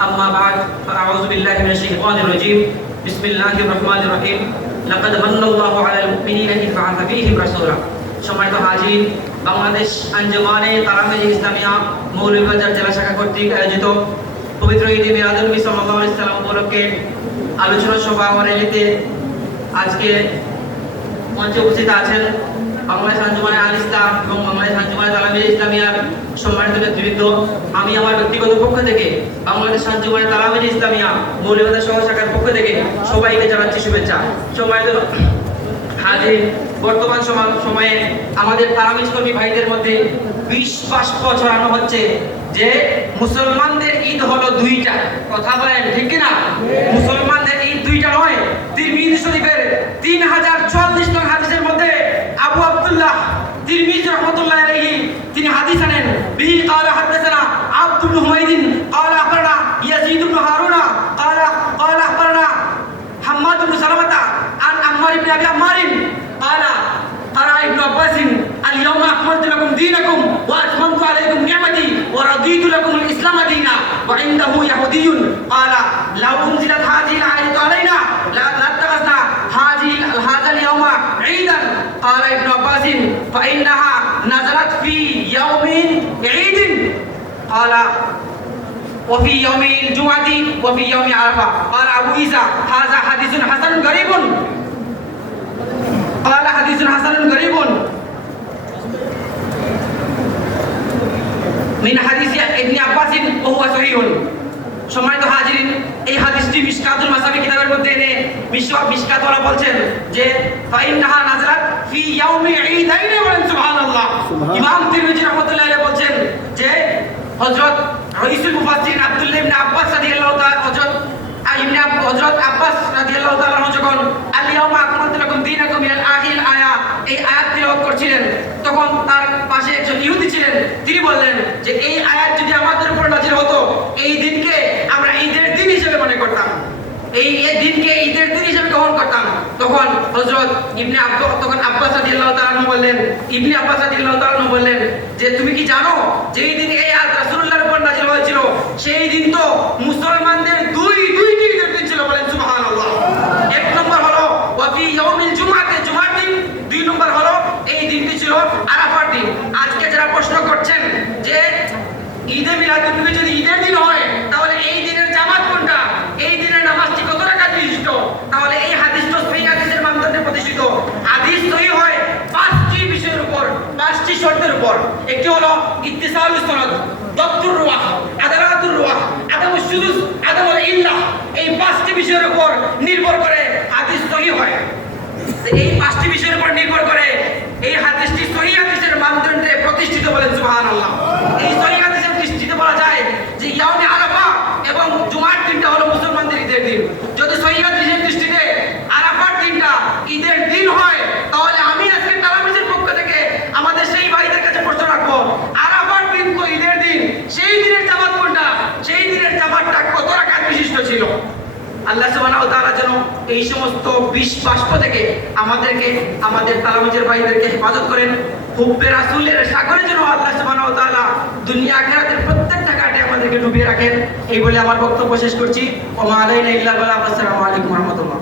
أما بعد فأعوذ بالله من الشيطان الرجيم بسم الله الرحمن الرحيم لقد من الله على المؤمنين إذ بعث فيهم رسولا সম্মানিত হাজির বাংলাদেশ আঞ্জমানে তারামেজ ইসলামিয়া মৌলভীবাজার জেলা শাখা কর্তৃক আয়োজিত পবিত্র ঈদে মিলাদুল নবী সাল্লাল্লাহু আলাইহি সাল্লাম উপলক্ষে আলোচনা সভা ও র্যালিতে আজকে মঞ্চে উপস্থিত আছেন বাংলাদেশ আঞ্জুমানে আল ইসলাম এবং বাংলাদেশ আঞ্জুমানে তালামিল ইসলামিয়ার সম্মানিত নেতৃবৃন্দ আমি আমার ব্যক্তিগত পক্ষ থেকে বাংলাদেশ শান্তিপুরের তালাবিদ ইসলামিয়া মৌলিকতা সহ শাখার পক্ষ থেকে সবাইকে জানাচ্ছি শুভেচ্ছা। সময় হাজির বর্তমান সময়ে আমাদের তারামিজ কর্মী ভাইদের মধ্যে বিষ ছড়ানো হচ্ছে যে মুসলমানদের ঈদ হলো দুইটা। কথা বলেন ঠিক না হ্যাঁ। মুসলমানদের ঈদ দুইটা নয় তিরমিজি শরীফের তিন হাজার চুয়াল্লিশ নং হাদিসের মধ্যে আবু আবদুল্লাহ তিরমিজ রহমতুল্লাহ তিনি হাদিস আনেন। বিহি কাল عن عمار بن أبي عمار قال قرأ ابن عباس اليوم أكملت لكم دينكم وأتممت عليكم نعمتي ورضيت لكم الإسلام دينا وعنده يهودي. قال لو أنزلت هذه الآية علينا لا- لاتخذنا هذا اليوم عيدا. قال ابن عباس فإنها نزلت في يوم عيد. قال وفي يوم الجمعة وفي يوم عرفة. قال أبو عيسى هذا حديث حسن غريب. قال حديث حسن غريب من حديث ابن عباس وهو صحيح সম্মানিত হাজিরিন এই হাদিসটি মিশকাতুল মাসাবি কিতাবের মধ্যে এনে বিশ্ব মিশকাতওয়ালা বলছেন যে ফাইন্নাহা নাজরাত ফি ইয়াউমি ঈদাইন বলেন সুবহানাল্লাহ সুবহান। ইমাম তিরমিজি রাহমাতুল্লাহ আলাইহি বলছেন যে হযরত রাইসুল মুফাসসিরিন আব্দুল্লাহ ইবনে আব্বাস রাদিয়াল্লাহু তাআলা হযরত আব্বাস রাদিয়াল্লাহু তাআলা যখন আকমালতু লাকুম দীনাকুম আয়া, এই আয়াত তিলাওয়াত করছিলেন, তখন তার পাশে একজন ইহুদি ছিলেন, তিনি বললেন যে, এই আয়াত যদি আমাদের উপর হতো, এই দিনকে আমরা ঈদের দিন হিসেবে মনে করতাম। এই দিনকে ঈদের দিন হিসেবে গ্রহণ করতাম। তখন হযরত ইবনে আব্বাস তখন আব্বাস রাদিয়াল্লাহু তাআলা বললেন, ইবনে আব্বাস রাদিয়াল্লাহু তাআলা বললেন যে, তুমি কি জানো যে, এই দিন এই আয়াত রাসূলুল্লাহর উপর নাজিল হয়েছিল? সেই দিন তো মুসলমানদের দুই দুইটি ঈদের দিন ছিল বলেন সুবহানাল্লাহ এক নম্বর হলো ওয়াফি ইয়াউমিল জুমআতে জুমার দিন দুই নম্বর হলো এই দিনটি ছিল আরাফার দিন। আজকে যারা প্রশ্ন করছেন যে ঈদে মিলাদুন্নবী যদি ঈদের দিন হয়, তাহলে এই দিনের জামাত কোনটা? এই দিনের নামাজটি কত টাকা বিশিষ্ট? তাহলে এই হাদিসটা সহি হাদিসের মানদণ্ডে প্রতিষ্ঠিত। হাদিস সহি হয় পাঁচটি বিষয়ের উপর, পাঁচটি শর্তের উপর। একটি হলো ইত্তিসালুস সনদ দপ্তুর রুয়াহ, আদালাতুর রুয়াহ আদামুস সুদুস আদামুল ইল্লাহ এই পাঁচটি বিষয়ের উপর নির্ভর করে হাদিস সহি হয়। এই পাঁচটি বিষয়ের উপর নির্ভর করে এই হাদিসটি সহি হাদিসের মানদণ্ডে প্রতিষ্ঠিত বলেন সুবহানাল্লাহ। এই সহি হাদিসের দৃষ্টিতে বলা যায় যে ইয়াউমে আরাফা এবং জুমার দিনটা হলো মুসলমানদের ঈদের দিন। যদি সহি হাদিসের দৃষ্টিতে আরাফার দিনটা ঈদের দিন হয়, তাহলে আমি আজকে তালামিজের পক্ষ থেকে আমাদের সেই ভাইদের কাছে প্রশ্ন রাখব, আরাফার দিন তো ঈদের দিন? সেই দিনের জামাত কোনটা? সেই দিনের জামাতটা কত রাকাত বিশিষ্ট ছিল? আল্লাহ সুবহানাহু ওয়া তাআলা যেন এই সমস্ত বিষ বাষ্প থেকে আমাদেরকে, আমাদের তালামিজের ভাইদেরকে হেফাজত করেন। হুব্বে রাসূলের সাগরে যেন আল্লাহ সুবহানাহু ওয়া তাআলা দুনিয়া আখিরাতের প্রত্যেকটা কাটে আমাদেরকে ডুবিয়ে রাখেন। এই বলে আমার বক্তব্য শেষ করছি। ওয়া মা আলাইনা ইল্লা বালাগ আসসালামু আলাইকুম ওয়া রাহমাতুল্লাহ।